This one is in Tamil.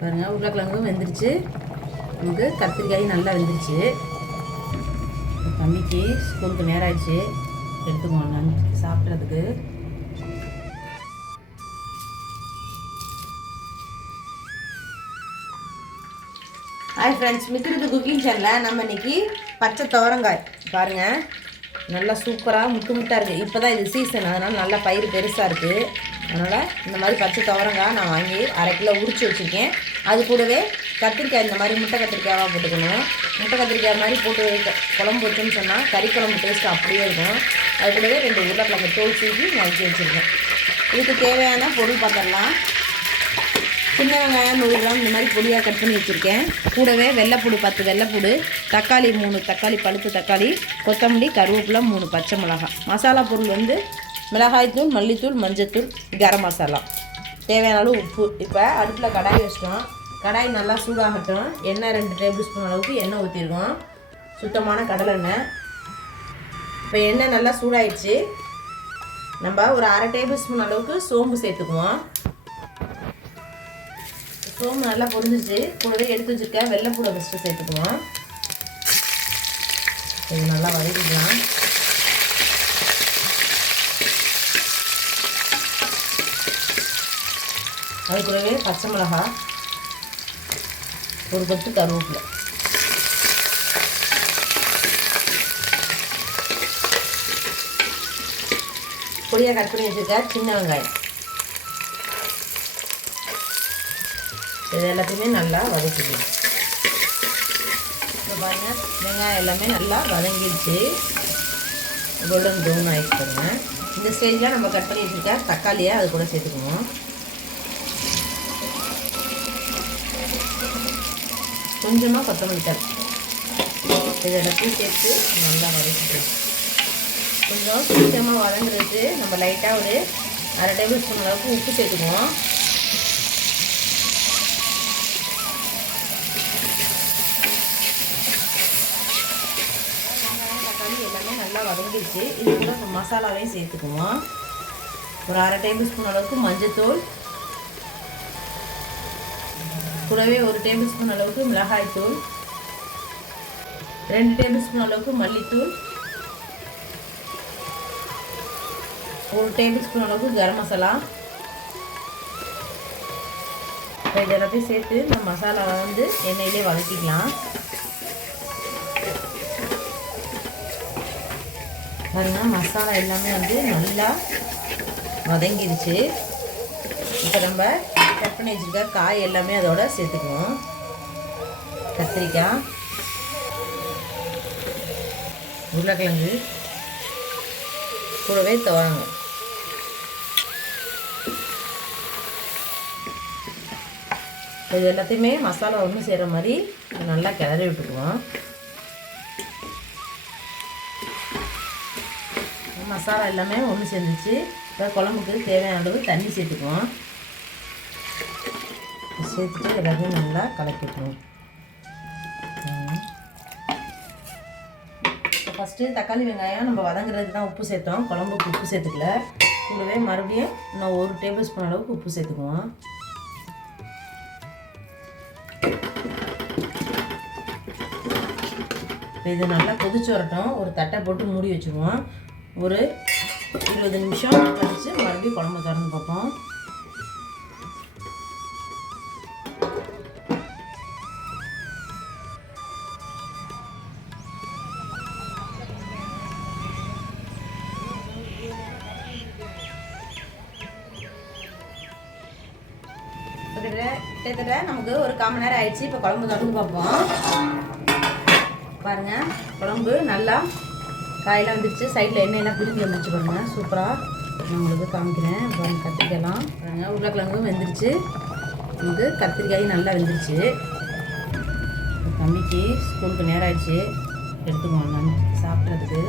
பாருங்கள், உருளைக்கிழங்கும் வெந்துருச்சு. நமக்கு கத்திரிக்காயும் நல்லா வெந்துருச்சு. தம்பிக்கு ஸ்கூலுக்கு நேரம் ஆயிடுச்சு, எடுத்துக்குவாங்க சாப்பிட்றதுக்கு. ஹாய் ஃப்ரெண்ட்ஸ், மித்திருது குக்கிங் சேனலில் நம்ம இன்றைக்கி பச்சை துவரங்காய் பாருங்கள், நல்லா சூப்பராக முட்டு முட்டாக இருக்குது. இப்போ தான் இது சீசன், அதனால் நல்லா பயிர் பெருசாக இருக்குது. அதனால் இந்த மாதிரி பச்சை துவரங்காய் நான் வாங்கி 1/2 கிலோ உரித்து வச்சுருக்கேன். அது கூடவே கத்திரிக்காய் இந்த மாதிரி முட்டை கத்திரிக்காயாக போட்டுக்கணும். முட்டை கத்திரிக்காய் மாதிரி போட்டு குழம்பு வச்சுன்னு சொன்னால் கறி குழம்பு டேஸ்ட்டு அப்படியே இருக்கும். அது கூடவே 2 உருளைக்கிழங்கு தோல் சீக்கி நறுக்கி வச்சுருக்கேன். இதுக்கு தேவையான பொருள் பார்த்துடலாம். சின்ன வெங்காயம் 100 கிராம் இந்த மாதிரி பொடியாக கட் பண்ணி வச்சுருக்கேன். கூடவே வெள்ளைப்பூடு 10 வெள்ளைப்பூடு, தக்காளி 3 தக்காளி, பழுத்த தக்காளி, கொத்தமல்லி, கருவேப்பிலை, 3 பச்சை மிளகாய். மசாலா பொருள் வந்து மிளகாய்த்தூள், மல்லித்தூள், மஞ்சத்தூள், கரம் மசாலா, தேவையான அளவு உப்பு. இப்போ அடுப்பில் கடாய் வச்சிட்டோம். கடாய் நல்லா சூடாகட்டும். எண்ணெய் 2 டேபிள் ஸ்பூன் அளவுக்கு எண்ணெய் ஊற்றிருக்கோம், சுத்தமான கடலை எண்ணெய். இப்போ எண்ணெய் நல்லா சூடாயிடுச்சு. நம்ம ஒரு 1/2 டேபிள் ஸ்பூன் அளவுக்கு சோம்பு சேர்த்துக்குவோம். சோம்பு நல்லா பொரிஞ்சிச்சு. கூடவே எடுத்து வச்சுருக்க வெள்ளைப்பூடை ஃபஸ்ட்டு சேர்த்துக்குவோம். இது நல்லா வதக்கிக்கலாம். அது கூடவே பச்சை மிளகாய், ஒரு கொத்து கருவேப்பிலை, பொடியாக கட் பண்ணி வச்சுருக்க சின்ன வெங்காயம், இது எல்லாத்தையுமே நல்லா வதக்கிக்கலாம். இப்போ பாருங்கள், வெங்காயம் எல்லாமே நல்லா வதங்கிடுச்சு, கோல்டன் ப்ரௌன் ஆகிட்டு பாருங்கள். இந்த ஸ்டேஜில் நம்ம கட் பண்ணி வச்சுருக்க தக்காளியை அது கூட சேர்த்துக்குவோம். கொஞ்சமாக கொத்தமல்லி தழை, இது எல்லாத்தையும் சேர்த்து நல்லா வதக்கிக்கலாம். கொஞ்சம் சீக்கிரமாக வதங்குறது நம்ம லைட்டாக ஒரு 1/2 டேபிள் ஸ்பூன் அளவுக்கு உப்பு சேர்த்துக்குவோம். எல்லாமே நல்லா வதங்கிடுச்சு. இது கூட நம்ம மசாலாவையும் சேர்த்துக்குவோம். ஒரு 1/2 டேபிள் ஸ்பூன் அளவுக்கு மஞ்சத்தூள், கூடவே 1 டேபிள் ஸ்பூன் அளவுக்கு மிளகாய்த்தூள், 2 டேபிள் ஸ்பூன் அளவுக்கு மல்லித்தூள், 1 டேபிள் ஸ்பூன் அளவுக்கு கரம் மசாலா. இது எல்லாத்தையும் சேர்த்து இந்த மசாலாவை வந்து எண்ணெயிலே வதக்கிக்கலாம். பாருங்க, மசாலா எல்லாமே வந்து நல்லா வதங்கிடுச்சு. இப்போ நம்ம கட் பண்ணி வச்சுருக்க காய் எல்லாமே அதோட சேர்த்துக்குவோம். கத்திரிக்காய், உருளைக்கிழங்கு, கூடவே துவரங்காய். இது எல்லாத்தையுமே மசாலா ஒன்று செய்கிற மாதிரி நல்லா கிளறி விட்டுக்குவோம். மசாலா எல்லாமே ஒன்று சேர்ந்துச்சு. இப்போ குழம்புக்கு தேவையான அளவு தண்ணி சேர்த்துக்குவோம். சேர்த்துட்டு எல்லாத்தையும் நல்லா கலக்கிட்டுருவோம். இப்போ ஃபஸ்ட்டு தக்காளி வெங்காயம் நம்ம வதங்குறதுக்கு தான் உப்பு சேர்த்தோம், குழம்புக்கு உப்பு சேர்த்துக்கல. கூடவே மறுபடியும் இன்னும் 1 டேபிள் ஸ்பூன் அளவுக்கு உப்பு சேர்த்துக்குவோம். இப்போ இது நல்லா கொதிச்சு வரட்டும். ஒரு தட்டை போட்டு மூடி வச்சுக்குவோம். ஒரு 20 நிமிஷம் கழிச்சு மறுபடியும் குழம்பு திறந்து பார்ப்போம். கிட்டத்தட்ட நமக்கு ஒரு 1/4 மணி நேரம் ஆயிடுச்சு. இப்போ குழம்பு திறந்து பார்ப்போம். பாருங்கள், குழம்பு நல்லா காயெல்லாம் வந்துடுச்சு. சைடில் எண்ணெயெல்லாம் பிரிஞ்சு வந்துடுச்சு பாருங்கள். சூப்பராக நான் உங்களுக்கு காமிக்கிறேன். பாருங்கள், கத்திரிக்காயெல்லாம் பாருங்கள், உருளைக்கிழங்கும் வெந்துருச்சு. வந்து கத்திரிக்காயும் நல்லா வெந்துருச்சு. தம்பிக்கு ஸ்கூலுக்கு நேரம் ஆயிடுச்சு, எடுத்துக்குவாங்க சாப்பிட்றதுக்கு.